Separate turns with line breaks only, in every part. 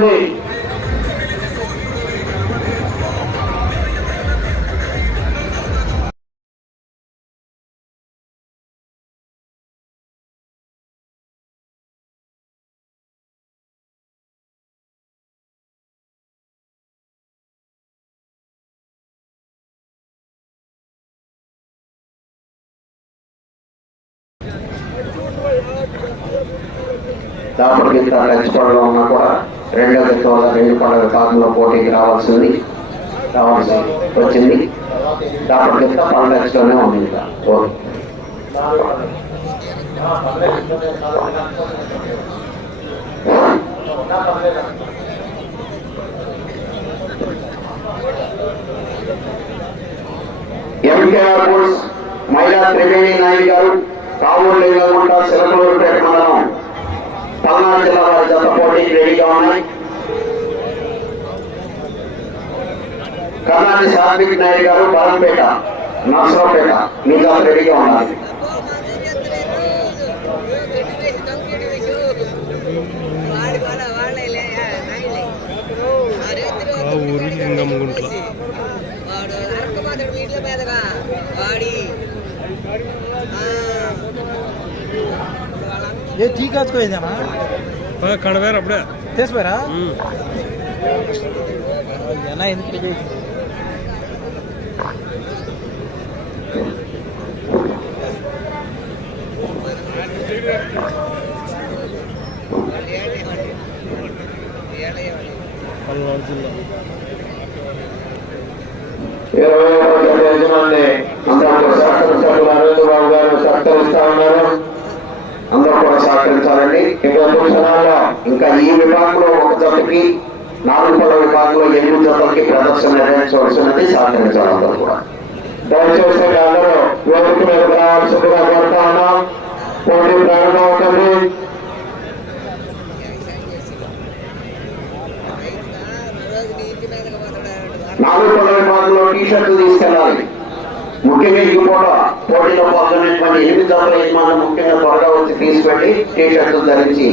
అవుతుంది దాపటి గిత్త లక్షపడలో ఉన్నా కూడా రెండో గిత్త రెండు పండుగ కాలంలో పోటీకి రావాల్సింది. రావాల్సి వచ్చింది. దాపటి గిత్త పన్నెండు లక్షలోనే ఉంది. ఓకే. ఎంకేఆర్ బోర్డ్స్ మహిళా త్రివేణి నాయుడు గారు కావూరు లింగగుంట సిలకలూరుపేట మండలం. పల్నాడు జిల్లా వారి జత పోటీకి రెడీగా ఉన్నాయి కర్ణాటి సాత్విక్ నాయుడు గారు బలంపేట నర్సరావుపేట మీ జత రెడీగా ఉన్నారు
వాడి
లింగంగుంట్ల.
వాడు అరకమాదడు వీటిలో పేదగా మీదగా వాడి ఆ.
ఏ టీ కాచుకోయిందమ్మా
కడవేరు అప్పుడే
తీసిపోయారా ఎలా ఎందుకు ఇది?
వాడి ఏడే వాడి. ఏడే వాడి.
పల్నాడు జిల్లా
ఇరవై ఒకటి యజమాని గారు సహకరిస్తా ఉన్నారు కూడా సహకరించాలండి ఇంకా ఇంకా ఈ విభాగంలో ఒక జతకి నాలుగు పదవ విభాగంలో ఎనిమిది జతలకి ప్రదర్శన నిర్వహించవలసి ఉన్నది సహకరించాలందరూ కూడా. దయచేసి అందరూ యువతకు మేము రావాల్సిందిగా కోరుతా ఉన్నాం. పోటీ ప్రారంభమవుతుంది
రోజు
నాలుగు పదవ విభాగంలో టీ షర్ట్లు తీసుకెళ్ళాలి. ముఖ్యంగా ఈ పూట పోటీలో పాల్గొనేటువంటి ఎనిమిది జతల యజమానులు ముఖ్యంగా త్వరగా వచ్చి తీసుకెళ్ళి టీ షర్ట్లు ధరించి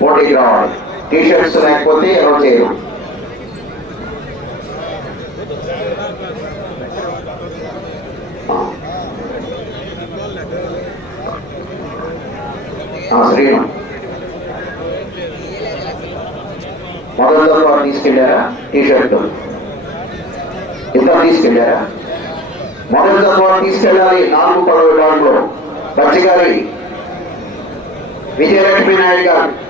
పోటీకి రావాలి. టీ షర్ట్స్ లేకపోతే ఎలా చేయరు. శ్రీను. మొదటి దఫా తీసుకెళ్ళారా? టీ షర్ట్ ఇంత తీసుకెళ్ళారా? మొదటి దఫా తీసుకెళ్ళాలి. నాలుగు పదవ విభాగంలో బచ్చిగారి విజయలక్ష్మి నాయుడు గారు.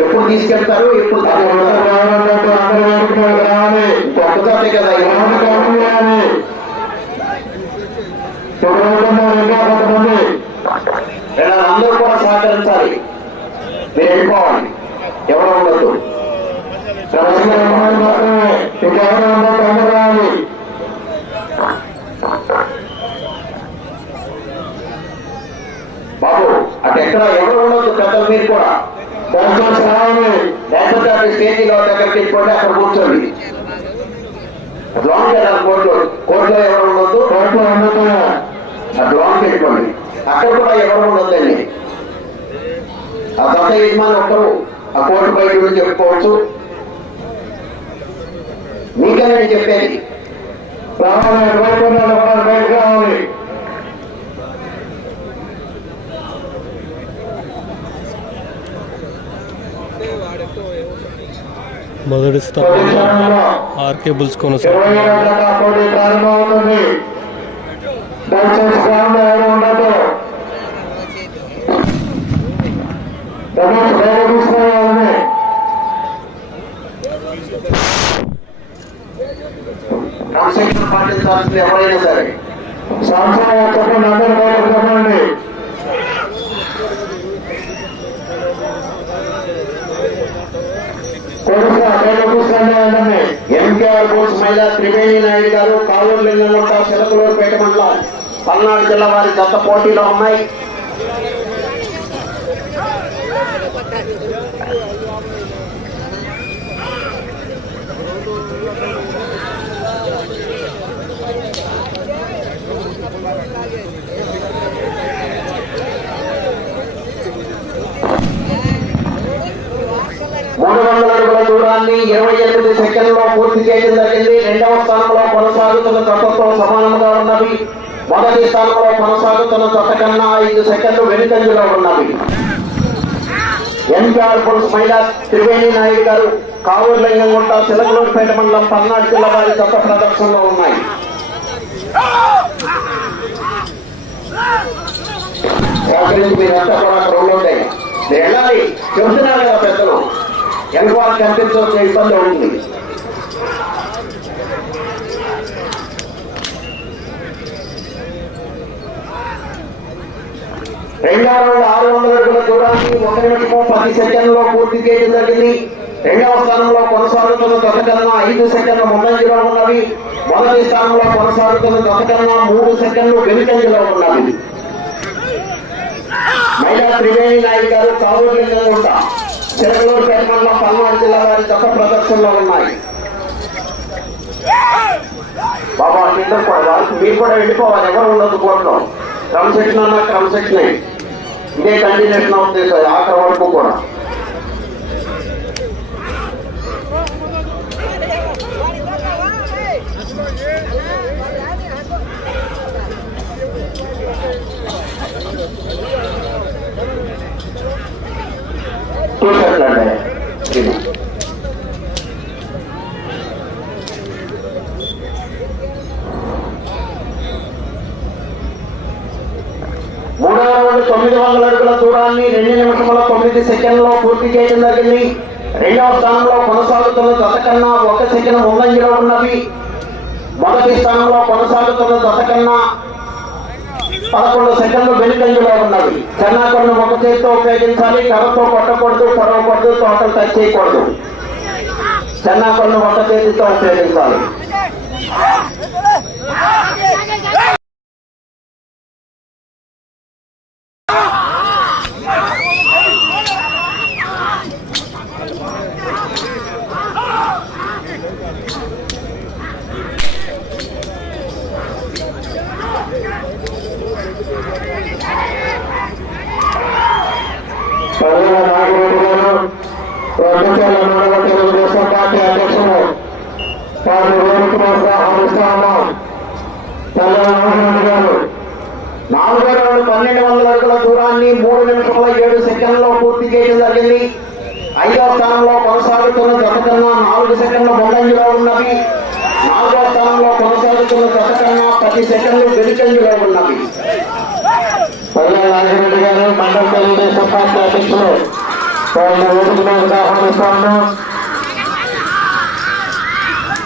ఎప్పుడు తీసుకెళ్తారు? ఎప్పుడు రావాలి? కదా. అందరూ కూడా సహకరించాలి. మీరు వెళ్ళిపోవాలి. ఎవరు ఉండదు రావాలి బాబు అటు ఎక్కడ ఎవరు ఉండదు పెద్దలు మీరు కూడా? దయచేసి రావాలి లేకపోతే అక్కడ స్టేజీలో దగ్గరికి వెళ్ళిపోండి అక్కడ కూర్చోండి. లాంగ్ వెళ్ళాలి కోర్టులో కోర్టులో ఎవరు ఉండొద్దు? కోర్టులో ఉండదు అటు లాంగ్ పెట్టుకోండి. అక్కడ కూడా ఎవరు ఉండొద్దండి. ఆ దత్త యజమాని ఒక్కరు ఆ కోర్టు బయట గురించి చెప్పుకోవచ్చు. మీకనే నేను చెప్పేది. రావాలి బయట రావాలి
మొదటి స్థానంలో ఆర్కే బుల్స్ కొనసాగుతుంది.
పాటించాల్సింది ఎవరైనా సరే సంవత్సరం చెప్పండి అందరూ బయట చెప్పండి కొడుకు ఎంకేఆర్ బోస్ మహిళా త్రివేణి నాయుడు గారు కావూరు లింగంగుంట చిలకలూరుపేట మండలం పల్నాడు జిల్లా వారి గత పోటీలో ఉన్నాయి. స్థానాన్ని ఇరవై ఎనిమిది సెకండ్లో పూర్తి చేయడం జరిగింది. రెండవ స్థానంలో కొనసాగుతున్న జతతో సమానంగా ఉన్నవి మొదటి స్థానంలో కొనసాగుతున్న జత కన్నా ఐదు సెకండ్లు వెనుకంజలో ఉన్నవి. ఎన్టీఆర్ పురుష మహిళా త్రివేణి నాయుడు గారు కావూరు లింగంగుంట చిలకలూరుపేట మండలం పల్నాడు జిల్లా వారి జత ప్రదర్శనలో ఉన్నాయి. మీరు మీరంతా కూడా అక్కడ ఉంటాయి మీరు వెళ్ళాలి. చెబుతున్నారు కదా పెద్దలు. వెనక వాళ్ళు కనిపించవచ్చే ఇబ్బంది అవుతుంది. రెండవ రౌండ్ ఆరు వందల అడుగుల దూరాన్ని ఒక నిమిషము పది సెకండ్లో పూర్తి చేయడం జరిగింది. రెండవ స్థానంలో కొనసాగుతున్న గత కన్నా ఐదు సెకండ్ల ముందంజలో ఉన్నవి. మొదటి స్థానంలో కొనసాగుతున్న గత కన్నా మూడు సెకండ్లు వెనుకంజలో ఉన్నవి. మహిళా త్రివేణి నాయక్ గారు కావూరు లింగంగుంట చిరకలూరుపేట మండలం పల్నాడు జిల్లా వారి జత ప్రదర్శనలో ఉన్నాయి. బాబా కింద వారికి మీరు కూడా వెళ్ళిపోవాలి ఎవరు ఉండదు కోర్టులో. క్రమశిక్షణ అన్న క్రమశిక్షణ. ఇదే కంటిన్యూషన్ అవుతుంది సార్ ఆఖరి వరకు కూడా. చూసేట్లండి మూడవ రౌండ్ తొమ్మిది వందల అడుగుల దూరాన్ని రెండు నిమిషముల తొమ్మిది సెకండ్లో పూర్తి చేయడం జరిగింది. రెండవ స్థానంలో కొనసాగుతున్న దశకన్నా కన్నా ఒక సెకండ్ ముందంజలో ఉన్నవి. మొదటి స్థానంలో కొనసాగుతున్న దశకన్నా కన్నా పదకొండు సెకండ్లు వెనుకంజలో ఉన్నవి. చెన్నాకొండను ఒక చేతితో ఉపయోగించాలి కర్రతో కొట్టకూడదు పొడవకూడదు తోటలు టచ్ చేయకూడదు. చెన్నాకొండను ఒక చేతితో ఉపయోగించాలి పల్లెల నాగిరెడ్డి గారు ప్రొఫెసర్ల మండల తెలుగుదేశం పార్టీ అధ్యక్షులు వారి వేదికను ఆహ్వానిస్తా ఉన్నాం పల్లెల నాగిరెడ్డి గారు నాలుగో పన్నెండు వందల అడుగుల దూరాన్ని మూడు నిమిషముల ఏడు సెకండ్లో పూర్తి చేయడం జరిగింది. ఐదో స్థానంలో కొనసాగుతున్న జత కన్నా నాలుగు సెకండ్ల ముందంజలో ఉన్నవి. నాలుగో స్థానంలో కొనసాగుతున్న జత కన్నా పది సెకండ్లు వెనుకంజలో ఉన్నవి. రాజరెడ్డి గారు మండల తెలుగుదేశం పార్టీ అధ్యక్షులు మీదకి ఆహ్వానిస్తాను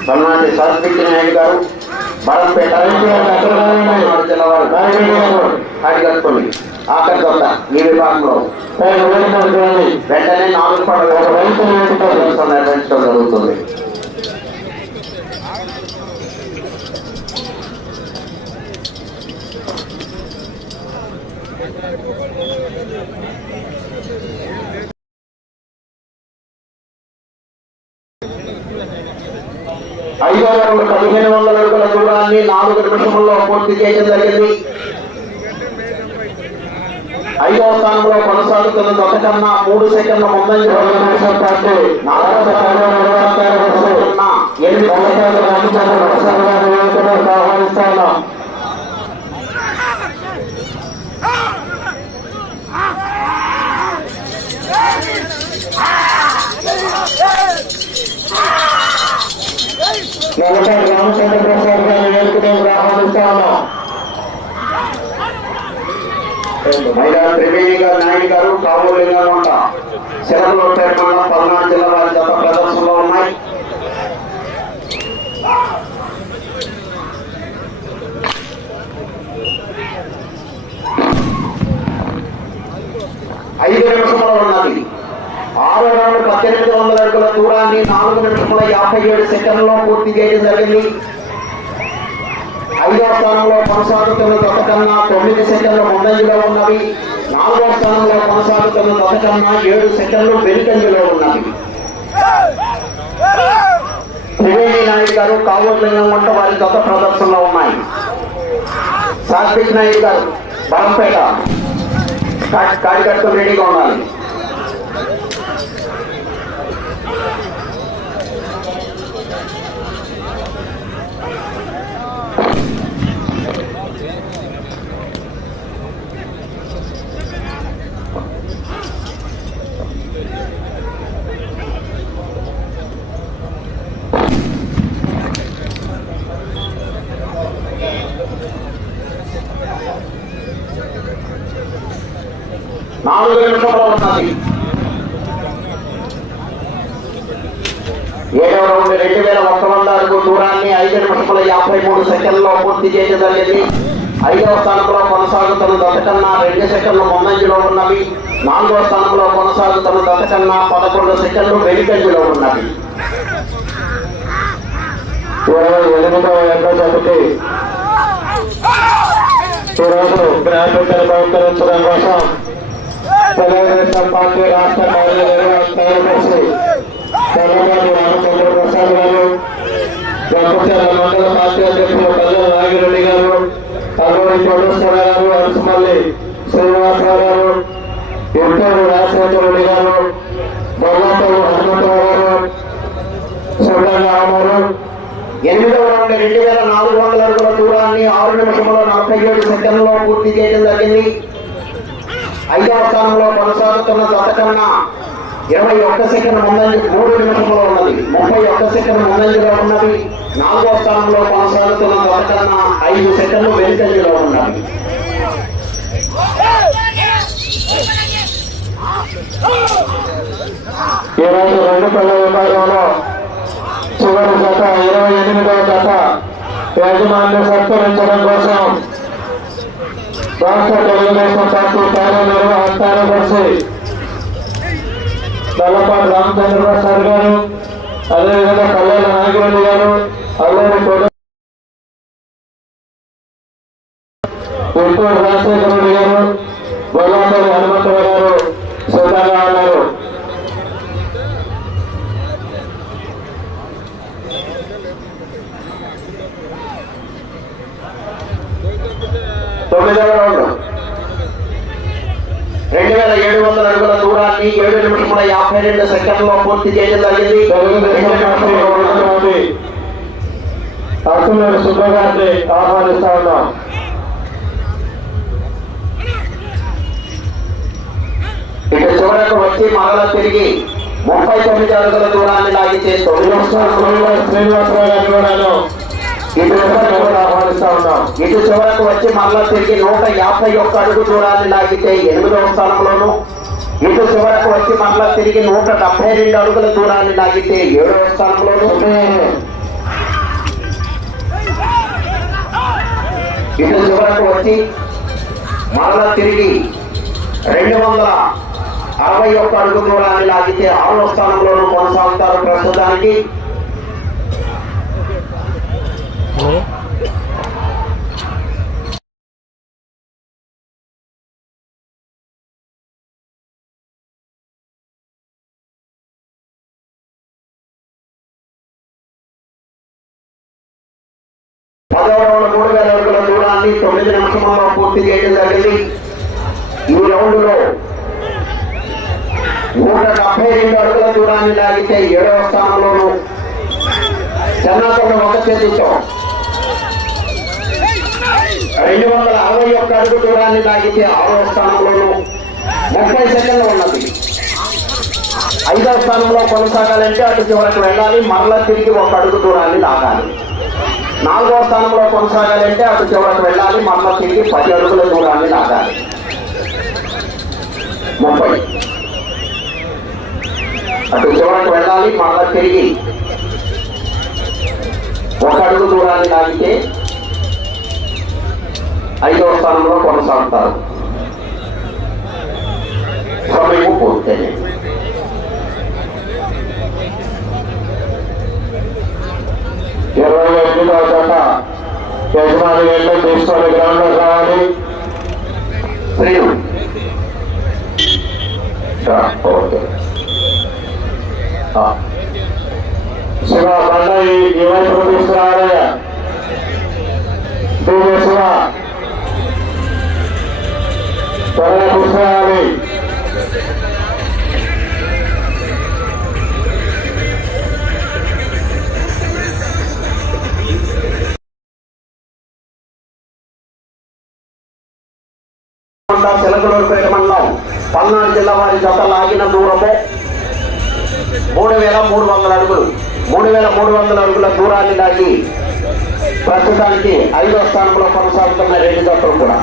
పల్నాటి సాత్విక్ నాయుడు గారు. బలంపేట పల్నాడు జిల్లా వారు కాడి కట్టుకోండి ఆఖరి దొంగ ఈ విభాగంలో. వెంటనే నాలుగు వేదిక నిర్వహించడం జరుగుతుంది. ఐదో రౌండ్ పదిహేను వందల అడుగుల దూరాన్ని నాలుగు నిమిషంలో పూర్తి చేయడం జరిగింది ఐదో స్థానంలో కొనసాగుతున్న జత మూడు సెకండ్ల ముందంజ పాటు నాలుగో స్థానంలో కొనసాగుతున్న ఎనిమిది ఆహ్వానిస్తాను రామచంద్ర ప్రసాద్ గారిని వేడుకను ఆహ్వానిస్తాను మహిళా త్రివేణి గారు నాయుడు గారు పల్నాడు జిల్లా వారి జత ప్రదర్శనలో ఉన్నాయి ఐదు కిలోమీటర్లు పద్దెనిమిది వందల అడుగుల దూరాన్ని నాలుగు నిమిషముల యాభై ఏడు సెకండ్లో పూర్తి చేయడం జరిగింది. ఐదో స్థానంలో కొనసాగుతున్న జత తొమ్మిది సెకండ్లు ముందంజలో ఉన్నవి. నాలుగో స్థానంలో కొనసాగుతున్న జత ఏడు సెకండ్లు వెనుకంజలో ఉన్నవి. త్రివేణి నాయుడు గారు కావూరు వంట వారి గత ప్రదర్శనలో ఉన్నాయి. సాత్విక్ నాయుడు గారు బలంపేట. కాడి కట్టుకుని రెడీగా ఉండాలి. నాలుగు నిమిషంలో ఉన్నది ఏడవ రెండు వేల ఒక్క వంద అడుగు దూరాన్ని ఐదు నిమిషముల యాభై మూడు సెకండ్లో పూర్తి చేయడం జరిగింది. ఐదవ స్థానంలో కొనసాగుతున్న దశకన్నా రెండు సెకండ్లు ముందంజలో ఉన్నవి. నాలుగవ స్థానంలో కొనసాగుతున్న దశకన్నా పదకొండు సెకండ్లు వెనుకంజలో ఉన్నవి. ఇరవై ఎనిమిదవ ఎండో చదివితే ఈరోజు గ్రాఫికల్ బహుకరించడం కోసం తెలుగుదేశం పార్టీ రాష్ట్ర కార్యదర్శి తెలంగాణ రామచంద్ర ప్రసాద్ గారు ప్రభుత్వ మండల పార్టీ అధ్యక్షులు కళ్యాణ నాగిరెడ్డి గారు అల్లూరి కోటేశ్వర గారు అరసమల్లి శ్రీనివాసరావు గారు ఎంటూరు రాజశేఖర రెడ్డి గారు బొల్లాపల్లి హనుమంతరావు గారు సుబ్రహ్మణ్యం ఎనిమిదవ రౌండ్ రెండు వేల నాలుగు వందల అడుగుల దూరాన్ని ఆరు నిమిషంలో నలభై ఏడు సెకండ్లో పూర్తి చేయడం జరిగింది. ఐదవ స్థానంలో కొనసాగుతున్న జత కన్నా ఇరవై ఒక్క సెకండ్ ముందంజ మూడు నిమిషంలో ఉన్నది. ముప్పై ఒక్క సెకండ్ ముందంజలో ఉన్నది. నాలుగవ స్థానంలో కొనసాగుతున్న జత కన్నా ఐదు సెకండ్లు వెనుకంజలో ఉన్నది. ఈరోజు రెండు పళ్ళ విభాగంలో చివరి జత ఇరవై ఎనిమిదవ జత. యాజమాన్య సత్కరించడం కోసం రాష్ట్ర తెలుగుదేశం పార్టీ కార్యనిర్వాహక కార్యదర్శి దళపాటి రామచంద్ర ప్రసాద్ గారు అదేవిధంగా కళ్యాణ నాగిరెడ్డి గారు అల్లూరి రాజశేఖర రెడ్డి గారు బొల్లాపల్లి హనుమంతరావు గారు సుల్తాన్ తొమ్మిదవ రౌండ్. రెండు వేల ఏడు వందల అడుగుల దూరాన్ని ఏడు నిమిషముల యాభై రెండు సెకండ్లో పూర్తి చేయడం జరిగింది. అర్జునుడు సుబ్బగారిని ఆహ్వానిస్తా ఉన్నాం. ఇక చివరకు వచ్చి మరల తిరిగి ముప్పై తొమ్మిది అడుగుల దూరాన్ని లాగితే తొమ్మిది. శ్రీనివాసరావు గారిని కూడాను ఇటు ఆహ్వానిస్తా ఉన్నాం ఇటు చివరకు వచ్చి మరలా తిరిగి నూట యాభై ఒక్క అడుగు దూరాన్ని లాగితే ఎనిమిదవ స్థానంలోను. ఇటు చివరకు వచ్చి మరలా తిరిగి నూట డెబ్బై రెండు అడుగుల దూరాన్ని లాగితే ఏడవ స్థానంలోను. ఇటు చివరకు వచ్చి మరలా తిరిగి రెండు వందల అరవై ఒక్క అడుగు దూరాన్ని లాగితే ఆరో స్థానంలోనూ కొనసాగుతారు ప్రస్తుతానికి.
హలో
దూరాన్ని తొమ్మిది నిమిషంలో పూర్తి చేయడం జరిగింది ఈ నూట డెబ్బై రెండు అడుగుల దూరాన్ని లాగితే ఏడవ స్థానంలోనూ చెన్నాకొండ ఒక చేతితో రెండు వందల అరవై ఒక్క అడుగు దూరాన్ని లాగితే ఆరవ స్థానంలోనూ ముప్పై సెకండ్లు ఉన్నది. ఐదవ స్థానంలో కొనసాగాలంటే అటు చివరకు వెళ్ళాలి మరలా తిరిగి ఒక అడుగు దూరాన్ని తాగాలి నాలుగవ స్థానంలో కొనసాగాలంటే అటు చివరకు వెళ్ళాలి మరలా తిరిగి పది అడుగుల దూరాన్ని తాగాలి ముప్పై. అటు చివరకు వెళ్ళాలి మరలా తిరిగి ఒక అడుగు దూరాన్ని లాగితే ఐదవ స్థానంలో కొనసాగుతారు సమయం పూర్తయింది ఇరవై ఎనిమిదవ జత యజమాని వెళ్ళి తీసుకొని గ్రౌండ్లో రావాలి శ్రీను రా, ఓకే ఆ. శివ బండ ఈ- ఈ వైపు తీసుకురావాలయ్యా దీని శివ త్వరగా చిలకలూరుపేట మండలం పల్నాడు జిల్లా వారి జత లాగిన దూరము మూడు వేల మూడు వందల అడుగులు. మూడు వేల మూడు వందల అడుగుల దూరాన్ని దాటి ప్రస్తుతానికి ఐదో స్థానంలో కొనసాగుతున్న రెండు జతలు కూడా.